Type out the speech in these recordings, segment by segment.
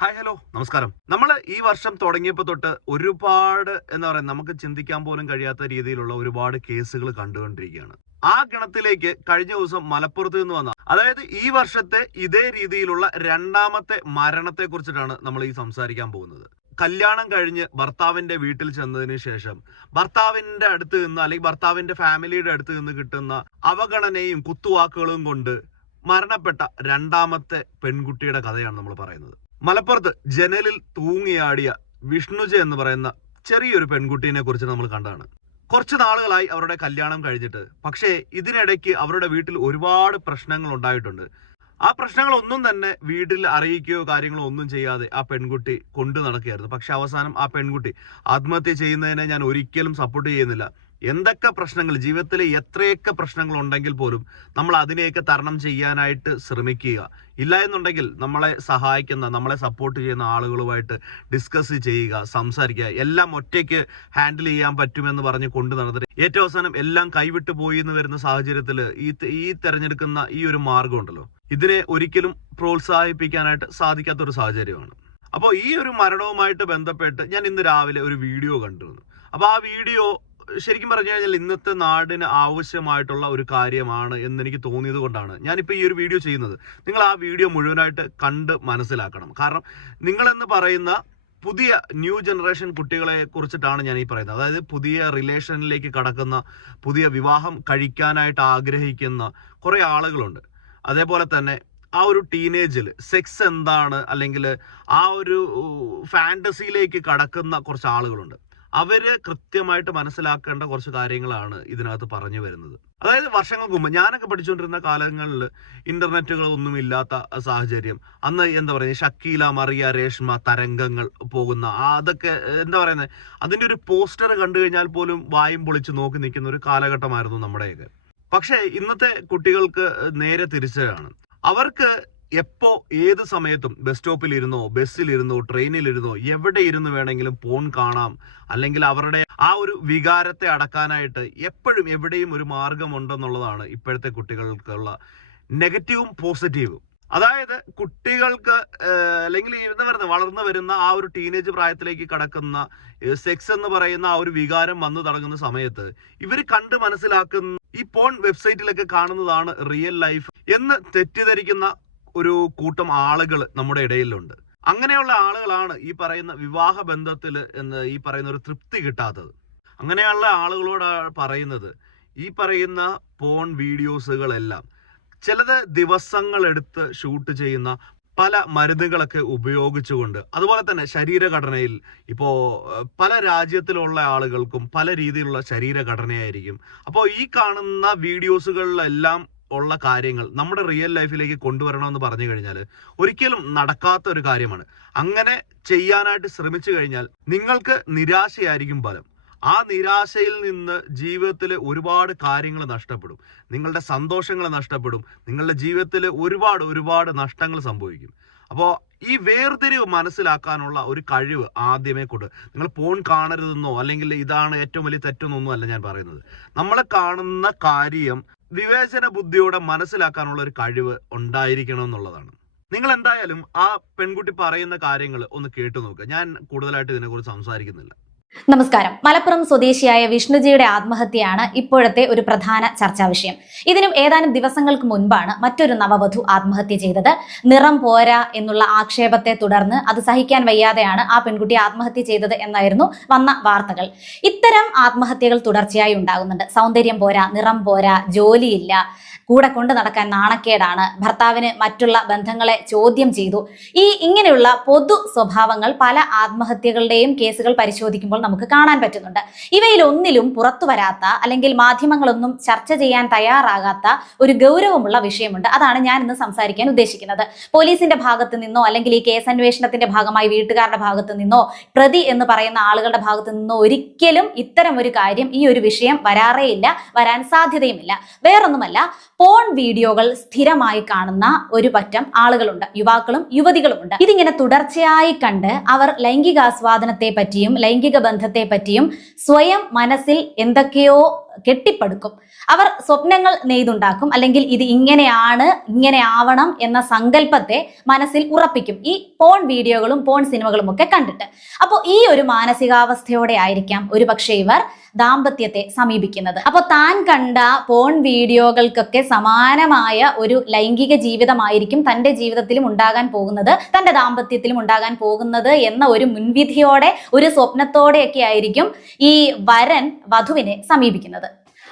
Hi hello. നമസ്കാരം. നമ്മൾ ഈ വർഷം തുടങ്ങിയപ്പോൾ തൊട്ട് ഒരുപാട് എന്താ പറയുക നമുക്ക് ചിന്തിക്കാൻ പോലും കഴിയാത്ത രീതിയിലുള്ള ഒരുപാട് കേസുകൾ കണ്ടുകൊണ്ടിരിക്കുകയാണ്. ആ ഗണത്തിലേക്ക് കഴിഞ്ഞ ദിവസം മലപ്പുറത്ത് നിന്ന് വന്ന അതായത് ഈ വർഷത്തെ ഇതേ രീതിയിലുള്ള രണ്ടാമത്തെ മരണത്തെ കുറിച്ചിട്ടാണ് നമ്മൾ ഈ സംസാരിക്കാൻ പോകുന്നത്. കല്യാണം കഴിഞ്ഞ് ഭർത്താവിന്റെ വീട്ടിൽ ചെന്നതിന് ശേഷം ഭർത്താവിന്റെ അടുത്ത് നിന്ന് അല്ലെങ്കിൽ ഭർത്താവിന്റെ ഫാമിലിയുടെ അടുത്ത് നിന്ന് കിട്ടുന്ന അവഗണനയും കുത്തുവാക്കുകളും കൊണ്ട് മരണപ്പെട്ട രണ്ടാമത്തെ പെൺകുട്ടിയുടെ കഥയാണ് നമ്മൾ പറയുന്നത്. മലപ്പുറത്ത് ജനലിൽ തൂങ്ങിയാടിയ വിഷ്ണുജ എന്ന് പറയുന്ന ചെറിയൊരു പെൺകുട്ടീനെ കുറിച്ച് നമ്മൾ കണ്ടതാണ്. കുറച്ച് നാളുകളായി അവരുടെ കല്യാണം കഴിഞ്ഞിട്ട്. പക്ഷേ ഇതിനിടയ്ക്ക് അവരുടെ വീട്ടിൽ ഒരുപാട് പ്രശ്നങ്ങൾ ഉണ്ടായിട്ടുണ്ട്. ആ പ്രശ്നങ്ങളൊന്നും തന്നെ വീട്ടിൽ അറിയിക്കുകയോ കാര്യങ്ങളോ ഒന്നും ചെയ്യാതെ ആ പെൺകുട്ടി കൊണ്ടു നടക്കുകയായിരുന്നു. പക്ഷെ അവസാനം ആ പെൺകുട്ടി ആത്മഹത്യ ചെയ്യുന്നതിനെ ഞാൻ ഒരിക്കലും സപ്പോർട്ട് ചെയ്യുന്നില്ല. എന്തൊക്കെ പ്രശ്നങ്ങൾ ജീവിതത്തിൽ എത്രയൊക്കെ പ്രശ്നങ്ങൾ ഉണ്ടെങ്കിൽ പോലും നമ്മൾ അതിനെയൊക്കെ തരണം ചെയ്യാനായിട്ട് ശ്രമിക്കുക. ഇല്ല എന്നുണ്ടെങ്കിൽ നമ്മളെ സഹായിക്കുന്ന നമ്മളെ സപ്പോർട്ട് ചെയ്യുന്ന ആളുകളുമായിട്ട് ഡിസ്കസ് ചെയ്യുക സംസാരിക്കുക. എല്ലാം ഒറ്റയ്ക്ക് ഹാൻഡിൽ ചെയ്യാൻ പറ്റുമെന്ന് പറഞ്ഞ് കൊണ്ടു നടന്നിട്ട് ഏറ്റവും അവസാനം എല്ലാം കൈവിട്ട് പോയി എന്ന് വരുന്ന സാഹചര്യത്തിൽ ഈ ഈ തെരഞ്ഞെടുക്കുന്ന ഈ ഒരു മാർഗം ഉണ്ടല്ലോ. ഇതിനെ ഒരിക്കലും പ്രോത്സാഹിപ്പിക്കാനായിട്ട് സാധിക്കാത്ത ഒരു സാഹചര്യമാണ്. അപ്പോൾ ഈ ഒരു മരണവുമായിട്ട് ബന്ധപ്പെട്ട് ഞാൻ ഇന്ന് രാവിലെ ഒരു വീഡിയോ കണ്ടിരുന്നു. അപ്പോൾ ആ വീഡിയോ ശരിക്കും പറഞ്ഞു കഴിഞ്ഞാൽ ഇന്നത്തെ നാടിന് ആവശ്യമായിട്ടുള്ള ഒരു കാര്യമാണ് എന്ന് എനിക്ക് തോന്നിയത് കൊണ്ടാണ് ഞാനിപ്പോൾ ഈ ഒരു വീഡിയോ ചെയ്യുന്നത്. നിങ്ങൾ ആ വീഡിയോ മുഴുവനായിട്ട് കണ്ട് മനസ്സിലാക്കണം. കാരണം നിങ്ങളെന്ന് പറയുന്ന പുതിയ ന്യൂ ജനറേഷൻ കുട്ടികളെ കുറിച്ചിട്ടാണ് ഞാൻ ഈ പറയുന്നത്. അതായത് പുതിയ റിലേഷനിലേക്ക് കടക്കുന്ന പുതിയ വിവാഹം കഴിക്കാനായിട്ട് ആഗ്രഹിക്കുന്ന കുറേ ആളുകളുണ്ട്. അതേപോലെ തന്നെ ആ ഒരു ടീനേജിൽ സെക്സ് എന്താണ്? അല്ലെങ്കിൽ ആ ഒരു ഫാന്റസിയിലേക്ക് കടക്കുന്ന കുറച്ച് ആളുകളുണ്ട്. അവർ കൃത്യമായിട്ട് മനസ്സിലാക്കേണ്ട കുറച്ച് കാര്യങ്ങളാണ് ഇതിനകത്ത് പറഞ്ഞു വരുന്നത്. അതായത് വർഷങ്ങൾക്ക് മുമ്പ് ഞാനൊക്കെ പഠിച്ചുകൊണ്ടിരുന്ന കാലങ്ങളിൽ ഇന്റർനെറ്റുകളൊന്നും ഇല്ലാത്ത സാഹചര്യം. അന്ന് എന്താ പറയുക ഷക്കീല മറിയ രേഷ്മ തരംഗങ്ങൾ പോകുന്ന അതൊക്കെ എന്താ പറയുന്നത് അതിന്റെ ഒരു പോസ്റ്റർ കണ്ടു കഴിഞ്ഞാൽ പോലും വായും പൊളിച്ച് നോക്കി നിൽക്കുന്ന ഒരു കാലഘട്ടമായിരുന്നു നമ്മുടെയൊക്കെ. പക്ഷേ ഇന്നത്തെ കുട്ടികൾക്ക് നേരെ തിരിച്ചതാണ്. അവർക്ക് എപ്പോ ഏത് സമയത്തും ബസ് സ്റ്റോപ്പിൽ ഇരുന്നോ ബസ്സിലിരുന്നോ ട്രെയിനിലിരുന്നോ എവിടെ ഇരുന്ന് വേണമെങ്കിലും പോൺ കാണാം. അല്ലെങ്കിൽ അവരുടെ ആ ഒരു വികാരത്തെ അടക്കാനായിട്ട് എപ്പോഴും എവിടെയും ഒരു മാർഗമുണ്ടെന്നുള്ളതാണ് ഇപ്പോഴത്തെ കുട്ടികൾക്കുള്ള നെഗറ്റീവും പോസിറ്റീവും. അതായത് കുട്ടികൾക്ക് അല്ലെങ്കിൽ എന്താ പറയുന്നത് വളർന്നു വരുന്ന ആ ഒരു ടീനേജ് പ്രായത്തിലേക്ക് കടക്കുന്ന സെക്സ് എന്ന് പറയുന്ന ആ ഒരു വികാരം വന്നു തുടങ്ങുന്ന സമയത്ത് ഇവർ കണ്ട് മനസ്സിലാക്കുന്ന ഈ പോൺ വെബ്സൈറ്റിലൊക്കെ കാണുന്നതാണ് റിയൽ ലൈഫ് എന്ന് തെറ്റിദ്ധരിക്കുന്ന ഒരു കൂട്ടം ആളുകൾ നമ്മുടെ ഇടയിലുണ്ട്. അങ്ങനെയുള്ള ആളുകളാണ് ഈ പറയുന്ന വിവാഹ ബന്ധത്തിൽ എന്ന് ഈ പറയുന്ന ഒരു തൃപ്തി കിട്ടാത്തത്. അങ്ങനെയുള്ള ആളുകളോട് പറയുന്നത് ഈ പറയുന്ന പോൺ വീഡിയോസുകളെല്ലാം ചിലത് ദിവസങ്ങൾ എടുത്ത് ഷൂട്ട് ചെയ്യുന്ന പല മരുന്നുകളൊക്കെ ഉപയോഗിച്ചുകൊണ്ട് അതുപോലെ തന്നെ ശരീരഘടനയിൽ ഇപ്പോൾ പല രാജ്യത്തിലുള്ള ആളുകൾക്കും പല രീതിയിലുള്ള ശരീരഘടനയായിരിക്കും. അപ്പോൾ ഈ കാണുന്ന വീഡിയോസുകളിലെല്ലാം ഉള്ള കാര്യങ്ങൾ നമ്മുടെ റിയൽ ലൈഫിലേക്ക് കൊണ്ടുവരണമെന്ന് പറഞ്ഞു കഴിഞ്ഞാൽ ഒരിക്കലും നടക്കാത്ത ഒരു കാര്യമാണ്. അങ്ങനെ ചെയ്യാനായിട്ട് ശ്രമിച്ചു കഴിഞ്ഞാൽ നിങ്ങൾക്ക് നിരാശയായിരിക്കും ഫലം. ആ നിരാശയിൽ നിന്ന് ജീവിതത്തിൽ ഒരുപാട് കാര്യങ്ങൾ നഷ്ടപ്പെടും. നിങ്ങളുടെ സന്തോഷങ്ങൾ നഷ്ടപ്പെടും. നിങ്ങളുടെ ജീവിതത്തിൽ ഒരുപാട് ഒരുപാട് നഷ്ടങ്ങൾ സംഭവിക്കും. അപ്പോൾ ഈ വേർതിരിവ് മനസ്സിലാക്കാനുള്ള ഒരു കഴിവ് ആദ്യമേ കൊണ്ട് നിങ്ങൾ ഫോൺ കാണരുതെന്നോ അല്ലെങ്കിൽ ഇതാണ് ഏറ്റവും വലിയ തെറ്റെന്നൊന്നും അല്ല ഞാൻ പറയുന്നത്. നമ്മൾ കാണുന്ന കാര്യം വിവേചന ബുദ്ധിയോടെ മനസ്സിലാക്കാനുള്ള ഒരു കഴിവ് ഉണ്ടായിരിക്കണം എന്നുള്ളതാണ്. നിങ്ങൾ എന്തായാലും ആ പെൺകുട്ടി പറയുന്ന കാര്യങ്ങൾ ഒന്ന് കേട്ടു നോക്കുക. ഞാൻ കൂടുതലായിട്ട് ഇതിനെക്കുറിച്ച് സംസാരിക്കുന്നില്ല. നമസ്കാരം. മലപ്പുറം സ്വദേശിയായ വിഷ്ണുജിയുടെ ആത്മഹത്യയാണ് ഇപ്പോഴത്തെ ഒരു പ്രധാന ചർച്ചാ വിഷയം. ഇതിനും ഏതാനും ദിവസങ്ങൾക്ക് മുൻപാണ് മറ്റൊരു നവവധു ആത്മഹത്യ ചെയ്തത്. നിറം പോരാ എന്നുള്ള ആക്ഷേപത്തെ തുടർന്ന് അത് സഹിക്കാൻ വയ്യാതെയാണ് ആ പെൺകുട്ടി ആത്മഹത്യ ചെയ്തത് എന്നായിരുന്നു വന്ന വാർത്തകൾ. ഇത്തരം ആത്മഹത്യകൾ തുടർച്ചയായി ഉണ്ടാകുന്നുണ്ട്. സൗന്ദര്യം പോരാ നിറം പോരാ ജോലിയില്ല കൂടെ കൊണ്ട് നടക്കാൻ നാണക്കേടാണ് ഭർത്താവിന് മറ്റുള്ള ബന്ധങ്ങളെ ചോദ്യം ചെയ്തു. ഈ ഇങ്ങനെയുള്ള പൊതു സ്വഭാവങ്ങൾ പല ആത്മഹത്യകളുടെയും കേസുകൾ പരിശോധിക്കുമ്പോൾ നമുക്ക് കാണാൻ പറ്റുന്നുണ്ട്. ഇവയിൽ ഒന്നിലും പുറത്തു വരാത്ത അല്ലെങ്കിൽ മാധ്യമങ്ങളൊന്നും ചർച്ച ചെയ്യാൻ തയ്യാറാകാത്ത ഒരു ഗൗരവമുള്ള വിഷയമുണ്ട്. അതാണ് ഞാൻ ഇന്ന് സംസാരിക്കാൻ ഉദ്ദേശിക്കുന്നത്. പോലീസിന്റെ ഭാഗത്ത് നിന്നോ അല്ലെങ്കിൽ ഈ കേസ് അന്വേഷണത്തിന്റെ ഭാഗമായി വീട്ടുകാരുടെ ഭാഗത്ത് നിന്നോ പ്രതി എന്ന് പറയുന്ന ആളുകളുടെ ഭാഗത്ത് നിന്നോ ഒരിക്കലും ഇത്തരം ഒരു കാര്യം ഈ ഒരു വിഷയം വരാറേയില്ല വരാൻ സാധ്യതയുമില്ല. വേറൊന്നുമല്ല പോൺ വീഡിയോകൾ സ്ഥിരമായി കാണുന്ന ഒരു പറ്റം ആളുകളുണ്ട്. യുവാക്കളും യുവതികളുമുണ്ട്. ഇതിങ്ങനെ തുടർച്ചയായി കണ്ട് അവർ ലൈംഗികാസ്വാദനത്തെ പറ്റിയും ലൈംഗിക ബന്ധത്തെ പറ്റിയും സ്വയം മനസ്സിൽ എന്തൊക്കെയോ കെട്ടിപ്പടുക്കും. അവർ സ്വപ്നങ്ങൾ നെയ്തുണ്ടാക്കും അല്ലെങ്കിൽ ഇത് ഇങ്ങനെയാണ് ഇങ്ങനെ ആവണം എന്ന സങ്കല്പത്തെ മനസ്സിൽ ഉറപ്പിക്കും. ഈ പോൺ വീഡിയോകളും പോൺ സിനിമകളും ഒക്കെ കണ്ടിട്ട്. അപ്പോൾ ഈ ഒരു മാനസികാവസ്ഥയോടെ ആയിരിക്കാം ഒരുപക്ഷേ ഇവർ ദാമ്പത്യത്തെ സമീപിക്കുന്നത്. അപ്പോൾ താൻ കണ്ട പോൺ വീഡിയോകൾക്കൊക്കെ സമാനമായ ഒരു ലൈംഗിക ജീവിതമായിരിക്കും തന്റെ ജീവിതത്തിലും ഉണ്ടാകാൻ പോകുന്നത് തന്റെ ദാമ്പത്യത്തിലും ഉണ്ടാകാൻ പോകുന്നത് എന്ന ഒരു മുൻവിധിയോടെ ഒരു സ്വപ്നത്തോടെയൊക്കെ ആയിരിക്കും ഈ വരൻ വധുവിനെ സമീപിക്കുന്നത്.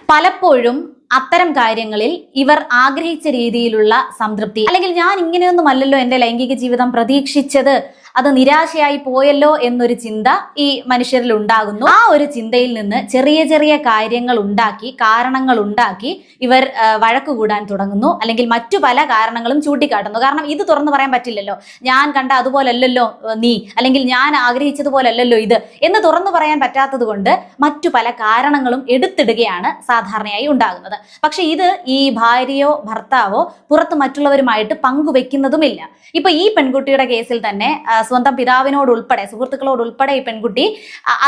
പലപ്പോഴും അത്തരം കാര്യങ്ങളിൽ ഇവർ ആഗ്രഹിച്ച രീതിയിലുള്ള സംതൃപ്തി. അല്ലെങ്കിൽ ഞാൻ ഇങ്ങനെയൊന്നും അല്ലല്ലോ എന്റെ ലൈംഗിക ജീവിതം പ്രതീക്ഷിച്ചത് അത് നിരാശയായി പോയല്ലോ എന്നൊരു ചിന്ത ഈ മനുഷ്യരിൽ ഉണ്ടാകുന്നു. ആ ഒരു ചിന്തയിൽ നിന്ന് ചെറിയ ചെറിയ കാര്യങ്ങൾ ഉണ്ടാക്കി കാരണങ്ങൾ ഉണ്ടാക്കി ഇവർ വഴക്ക് കൂടാൻ തുടങ്ങുന്നു. അല്ലെങ്കിൽ മറ്റു പല കാരണങ്ങളും ചൂണ്ടിക്കാട്ടുന്നു. കാരണം ഇത് തുറന്നു പറയാൻ പറ്റില്ലല്ലോ. ഞാൻ കണ്ട അതുപോലല്ലല്ലോ ഏർ, നീ. അല്ലെങ്കിൽ ഞാൻ ആഗ്രഹിച്ചതുപോലല്ലല്ലോ ഇത്. എന്ന് തുറന്നു പറയാൻ പറ്റാത്തത് കൊണ്ട് മറ്റു പല കാരണങ്ങളും എടുത്തിടുകയാണ് സാധാരണയായി ഉണ്ടാകുന്നത്. പക്ഷെ ഇത് ഈ ഭാര്യയോ ഭർത്താവോ പുറത്ത് മറ്റുള്ളവരുമായിട്ട് പങ്കുവെക്കുന്നതുമില്ല. ഇപ്പൊ ഈ പെൺകുട്ടിയുടെ കേസിൽ തന്നെ സ്വന്തം പിതാവിനോട് ഉൾപ്പെടെ സുഹൃത്തുക്കളോട് ഉൾപ്പെടെ ഈ പെൺകുട്ടി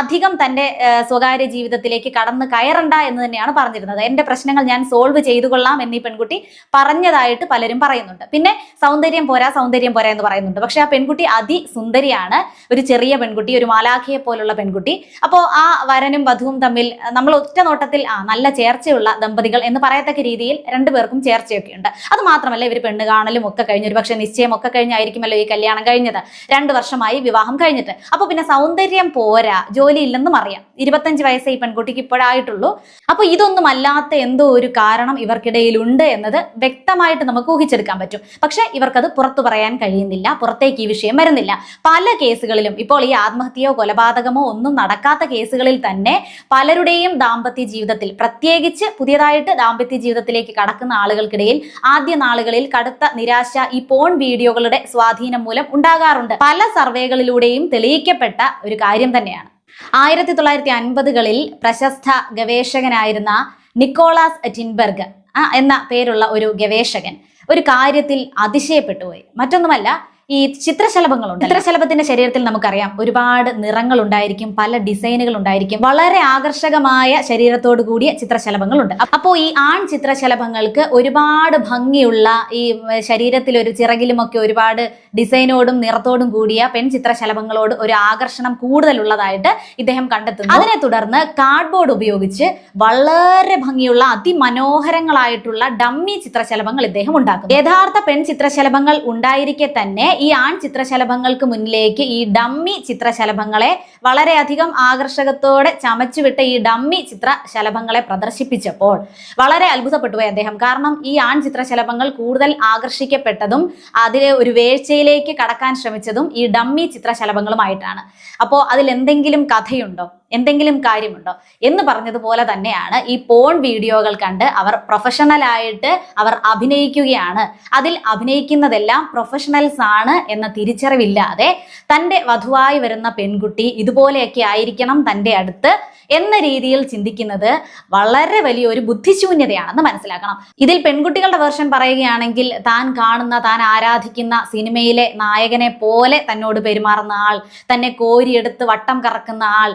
അധികം തന്റെ സ്വകാര്യ ജീവിതത്തിലേക്ക് കടന്ന് കയറണ്ട എന്ന് തന്നെയാണ് പറഞ്ഞിരുന്നത്. എന്റെ പ്രശ്നങ്ങൾ ഞാൻ സോൾവ് ചെയ്തു കൊള്ളാം എന്ന് ഈ പെൺകുട്ടി പറഞ്ഞതായിട്ട് പലരും പറയുന്നുണ്ട്. പിന്നെ സൗന്ദര്യം പോരാ സൗന്ദര്യം പോരാ എന്ന് പറയുന്നുണ്ട്. പക്ഷെ ആ പെൺകുട്ടി അതിസുന്ദരിയാണ്. ഒരു ചെറിയ പെൺകുട്ടി ഒരു മാലാഖയെ പോലുള്ള പെൺകുട്ടി. അപ്പോൾ ആ വരനും വധുവും തമ്മിൽ നമ്മൾ ഒറ്റ നോട്ടത്തിൽ ആ നല്ല ചേർച്ചയുള്ള ദമ്പതികൾ എന്ന് പറയത്തക്ക രീതിയിൽ രണ്ടുപേർക്കും ചേർച്ചയൊക്കെ ഉണ്ട് അത് മാത്രമല്ല ഇവർ പെണ്ണ് കാണലും ഒക്കെ കഴിഞ്ഞ്. ഒരു പക്ഷേ നിശ്ചയം ഒക്കെ കഴിഞ്ഞായിരിക്കുമല്ലോ ഈ കല്യാണം കഴിഞ്ഞത്. രണ്ട് വർഷമായി വിവാഹം കഴിഞ്ഞിട്ട്. അപ്പൊ പിന്നെ സൗന്ദര്യം പോരാ. ജോലി ഇല്ലെന്നും അറിയാം. ഇരുപത്തഞ്ച് വയസ്സേ ഈ പെൺകുട്ടിക്ക് ഇപ്പോഴായിട്ടുള്ളൂ. അപ്പൊ ഇതൊന്നും അല്ലാത്ത എന്തോ ഒരു കാരണം ഇവർക്കിടയിലുണ്ട് എന്നത് വ്യക്തമായിട്ട് നമുക്ക് ഊഹിച്ചെടുക്കാൻ പറ്റും. പക്ഷെ ഇവർക്കത് പുറത്തു പറയാൻ കഴിയുന്നില്ല. പുറത്തേക്ക് ഈ വിഷയം വരുന്നില്ല. പല കേസുകളിലും ഇപ്പോൾ ഈ ആത്മഹത്യയോ കൊലപാതകമോ ഒന്നും നടക്കാത്ത കേസുകളിൽ തന്നെ പലരുടെയും ദാമ്പത്യ ജീവിതത്തിൽ പ്രത്യേകിച്ച് പുതിയതായിട്ട് ദാമ്പത്യ ജീവിതത്തിലേക്ക് കടക്കുന്ന ആളുകൾക്കിടയിൽ ആദ്യ നാളുകളിൽ കടുത്ത നിരാശ ഈ പോൺ വീഡിയോകളുടെ സ്വാധീനം മൂലം ഉണ്ടാകാറുണ്ട്. പല സർവേകളിലൂടെയും തെളിയിക്കപ്പെട്ട ഒരു കാര്യം തന്നെയാണ്. ആയിരത്തി തൊള്ളായിരത്തി അൻപതുകളിൽ പ്രശസ്ത ഗവേഷകനായിരുന്ന നിക്കോളാസ് ടിൻബർഗ് എന്ന പേരുള്ള ഒരു ഗവേഷകൻ ഒരു കാര്യത്തിൽ അതിശയപ്പെട്ടുപോയി മറ്റൊന്നുമല്ല ഈ ചിത്രശലഭങ്ങളുണ്ട് ചിത്രശലഭത്തിന്റെ ശരീരത്തിൽ നമുക്കറിയാം ഒരുപാട് നിറങ്ങൾ ഉണ്ടായിരിക്കും പല ഡിസൈനുകൾ ഉണ്ടായിരിക്കും വളരെ ആകർഷകമായ ശരീരത്തോടു കൂടിയ ചിത്രശലഭങ്ങളുണ്ട്. അപ്പോൾ ഈ ആൺ ചിത്രശലഭങ്ങൾക്ക് ഒരുപാട് ഭംഗിയുള്ള ഈ ശരീരത്തിൽ ഒരു ചിറകിലുമൊക്കെ ഒരുപാട് ഡിസൈനോടും നിറത്തോടും കൂടിയ പെൺ ചിത്രശലഭങ്ങളോട് ഒരു ആകർഷണം കൂടുതലുള്ളതായിട്ട് ഇദ്ദേഹം കണ്ടെത്തുന്നു. അതിനെ തുടർന്ന് കാർഡ്ബോർഡ് ഉപയോഗിച്ച് വളരെ ഭംഗിയുള്ള അതിമനോഹരങ്ങളായിട്ടുള്ള ഡമ്മി ചിത്രശലഭങ്ങൾ ഇദ്ദേഹം ഉണ്ടാക്കും യഥാർത്ഥ പെൺ ചിത്രശലഭങ്ങൾ ഉണ്ടായിരിക്കെ തന്നെ ഈ ആൺ ചിത്രശലഭങ്ങൾക്ക് മുന്നിലേക്ക് ഈ ഡമ്മി ചിത്രശലഭങ്ങളെ വളരെയധികം ആകർഷകത്തോടെ ചമച്ചുവിട്ട ഈ ഡമ്മി ചിത്രശലഭങ്ങളെ പ്രദർശിപ്പിച്ചപ്പോൾ വളരെ അത്ഭുതപ്പെട്ടു പോയി അദ്ദേഹം. കാരണം ഈ ആൺ ചിത്രശലഭങ്ങൾ കൂടുതൽ ആകർഷിക്കപ്പെട്ടതും അതിലെ ഒരു വീഴ്ചയിലേക്ക് കടക്കാൻ ശ്രമിച്ചതും ഈ ഡമ്മി ചിത്രശലഭങ്ങളുമായിട്ടാണ്. അപ്പോൾ അതിൽ എന്തെങ്കിലും കഥയുണ്ടോ? എന്തെങ്കിലും കാര്യമുണ്ടോ എന്ന് പറഞ്ഞതുപോലെ തന്നെയാണ് ഈ പോൺ വീഡിയോകൾ കണ്ട് അവർ പ്രൊഫഷണലായിട്ട് അവർ അഭിനയിക്കുകയാണ്. അതിൽ അഭിനയിക്കുന്നതെല്ലാം പ്രൊഫഷണൽസ് ആണ് എന്ന തിരിച്ചറിവില്ലാതെ തന്റെ വധുവായി വരുന്ന പെൺകുട്ടി ഇതുപോലെയൊക്കെ ആയിരിക്കണം തന്റെ അടുത്ത് എന്ന രീതിയിൽ ചിന്തിക്കുന്നത് വളരെ വലിയൊരു ബുദ്ധിശൂന്യതയാണെന്ന് മനസ്സിലാക്കണം. ഇതിൽ പെൺകുട്ടികളുടെ വേർഷൻ പറയുകയാണെങ്കിൽ താൻ കാണുന്ന താൻ ആരാധിക്കുന്ന സിനിമയിലെ നായകനെ പോലെ തന്നോട് പെരുമാറുന്ന ആൾ തന്നെ കോരിയെടുത്ത് വട്ടം കറക്കുന്ന ആൾ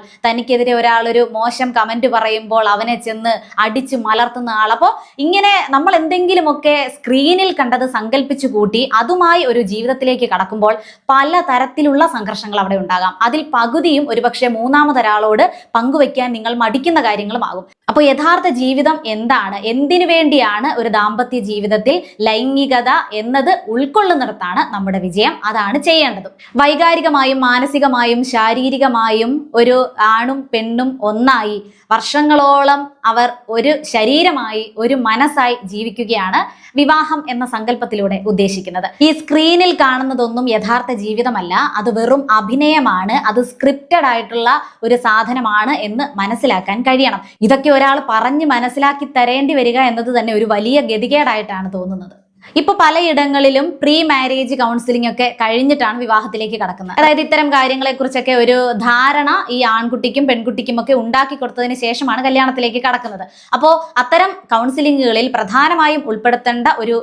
തനിക്കെതിരെ ഒരാൾ ഒരു മോശം കമന്റ് പറയുമ്പോൾ അവനെ ചെന്ന് അടിച്ച് മലർത്തുന്ന ആൾ. അപ്പോൾ ഇങ്ങനെ നമ്മൾ എന്തെങ്കിലുമൊക്കെ സ്ക്രീനിൽ കണ്ടത് സങ്കല്പിച്ചു കൂട്ടി അതുമായി ഒരു ജീവിതത്തിലേക്ക് കടക്കുമ്പോൾ പല തരത്തിലുള്ള സംഘർഷങ്ങൾ അവിടെ ഉണ്ടാകാം. അതിൽ പകുതിയും ഒരുപക്ഷെ മൂന്നാമതൊരാളോട് പങ്കുവെക്കാൻ നിങ്ങൾ മടിക്കുന്ന കാര്യങ്ങളും ആകും. അപ്പോൾ യഥാർത്ഥ ജീവിതം എന്താണ്? എന്തിനു വേണ്ടിയാണ് ഒരു ദാമ്പത്യ ജീവിതത്തിൽ ലൈംഗികത എന്നത് ഉൾക്കൊള്ളുന്നിടത്താണ് നമ്മുടെ വിജയം? അതാണ് ചെയ്യേണ്ടത്. വൈകാരികമായും മാനസികമായും ശാരീരികമായും ഒരു ആണും പെണ്ണും ഒന്നായി. വർഷങ്ങളോളം അവർ ഒരു ശരീരമായി ഒരു മനസ്സായി ജീവിക്കുകയാണ് വിവാഹം എന്ന സങ്കല്പത്തിലൂടെ ഉദ്ദേശിക്കുന്നത്. ഈ സ്ക്രീനിൽ കാണുന്നതൊന്നും യഥാർത്ഥ ജീവിതമല്ല. അത് വെറും അഭിനയമാണ്. അത് സ്ക്രിപ്റ്റഡ് ആയിട്ടുള്ള ഒരു സാധനമാണ് എന്ന് മനസ്സിലാക്കാൻ കഴിയണം. ഇതൊക്കെ ഒരാൾ പറഞ്ഞ് മനസ്സിലാക്കി തരേണ്ടി വരിക എന്നത് തന്നെ ഒരു വലിയ ഗതികേടായിട്ടാണ് തോന്നുന്നത്. ഇപ്പൊ പലയിടങ്ങളിലും പ്രീ മാരേജ് കൗൺസിലിംഗ് ഒക്കെ കഴിഞ്ഞിട്ടാണ് വിവാഹത്തിലേക്ക് കടക്കുന്നത്. അതായത് ഇത്തരം കാര്യങ്ങളെ കുറിച്ചൊക്കെ ഒരു ധാരണ ഈ ആൺകുട്ടിക്കും പെൺകുട്ടിക്കും ഒക്കെ ഉണ്ടാക്കി കൊടുത്തതിന് ശേഷമാണ് കല്യാണത്തിലേക്ക് കടക്കുന്നത്. അപ്പോൾ അത്തരം കൗൺസിലിങ്ങുകളിൽ പ്രധാനമായും ഉൾപ്പെടുത്തേണ്ട ഒരു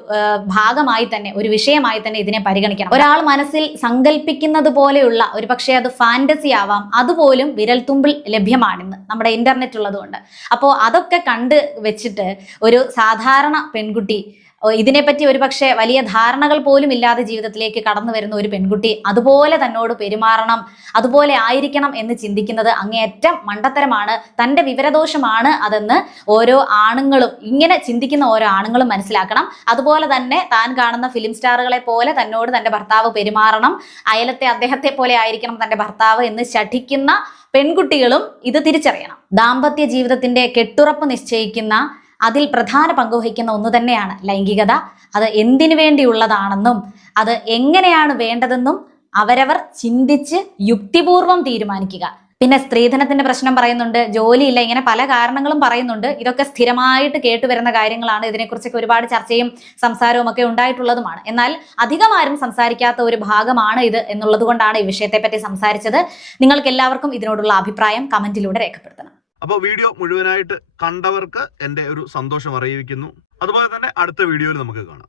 ഭാഗമായി തന്നെ ഒരു വിഷയമായി തന്നെ ഇതിനെ പരിഗണിക്കണം. ഒരാൾ മനസ്സിൽ സങ്കല്പിക്കുന്നത് പോലെയുള്ള ഒരു പക്ഷേ അത് ഫാന്റസി ആവാം അതുപോലും വിരൽത്തുമ്പിൽ ലഭ്യമാണെന്ന് നമ്മുടെ ഇന്റർനെറ്റ് ഉള്ളതുകൊണ്ട്. അപ്പോൾ അതൊക്കെ കണ്ട് വെച്ചിട്ട് ഒരു സാധാരണ പെൺകുട്ടി ഇതിനെപ്പറ്റി ഒരു പക്ഷേ വലിയ ധാരണകൾ പോലും ഇല്ലാതെ ജീവിതത്തിലേക്ക് കടന്നു വരുന്ന ഒരു പെൺകുട്ടി അതുപോലെ തന്നോട് പെരുമാറണം അതുപോലെ ആയിരിക്കണം എന്ന് ചിന്തിക്കുന്നത് അങ്ങേയറ്റം മണ്ടത്തരമാണ്. തന്റെ വിവരദോഷമാണ് അതെന്ന് ഓരോ ആണുങ്ങളും ഇങ്ങനെ ചിന്തിക്കുന്ന ഓരോ ആണുങ്ങളും മനസ്സിലാക്കണം. അതുപോലെ തന്നെ താൻ കാണുന്ന ഫിലിം സ്റ്റാറുകളെ പോലെ തന്നോട് തന്റെ ഭർത്താവ് പെരുമാറണം. അയലത്തെ അദ്ദേഹത്തെ പോലെ ആയിരിക്കണം തന്റെ ഭർത്താവ് എന്ന് ശഠിക്കുന്ന പെൺകുട്ടികളും ഇത് തിരിച്ചറിയണം. ദാമ്പത്യ ജീവിതത്തിന്റെ കെട്ടുറപ്പ് നിശ്ചയിക്കുന്ന അതിൽ പ്രധാന പങ്കുവഹിക്കുന്ന ഒന്ന് തന്നെയാണ് ലൈംഗികത. അത് എന്തിനു വേണ്ടിയുള്ളതാണെന്നും അത് എങ്ങനെയാണ് വേണ്ടതെന്നും അവരവർ ചിന്തിച്ച് യുക്തിപൂർവം തീരുമാനിക്കുക. പിന്നെ സ്ത്രീധനത്തിന്റെ പ്രശ്നം പറയുന്നുണ്ട് ജോലിയില്ല ഇങ്ങനെ പല കാരണങ്ങളും പറയുന്നുണ്ട്. ഇതൊക്കെ സ്ഥിരമായിട്ട് കേട്ടുവരുന്ന കാര്യങ്ങളാണ്. ഇതിനെക്കുറിച്ചൊക്കെ ഒരുപാട് ചർച്ചയും സംസാരവും ഒക്കെ ഉണ്ടായിട്ടുള്ളതുമാണ്. എന്നാൽ അധികമാരും സംസാരിക്കാത്ത ഒരു ഭാഗമാണ് ഇത് എന്നുള്ളത് കൊണ്ടാണ് ഈ വിഷയത്തെപ്പറ്റി സംസാരിച്ചത്. നിങ്ങൾക്ക് എല്ലാവർക്കും ഇതിനോടുള്ള അഭിപ്രായം കമന്റിലൂടെ രേഖപ്പെടുത്തണം. അപ്പോൾ വീഡിയോ മുഴുവനായിട്ട് കണ്ടവർക്ക് എന്റെ ഒരു സന്തോഷം അറിയിക്കുന്നു. അതുപോലെ തന്നെ അടുത്ത വീഡിയോയിൽ നമുക്ക് കാണാം.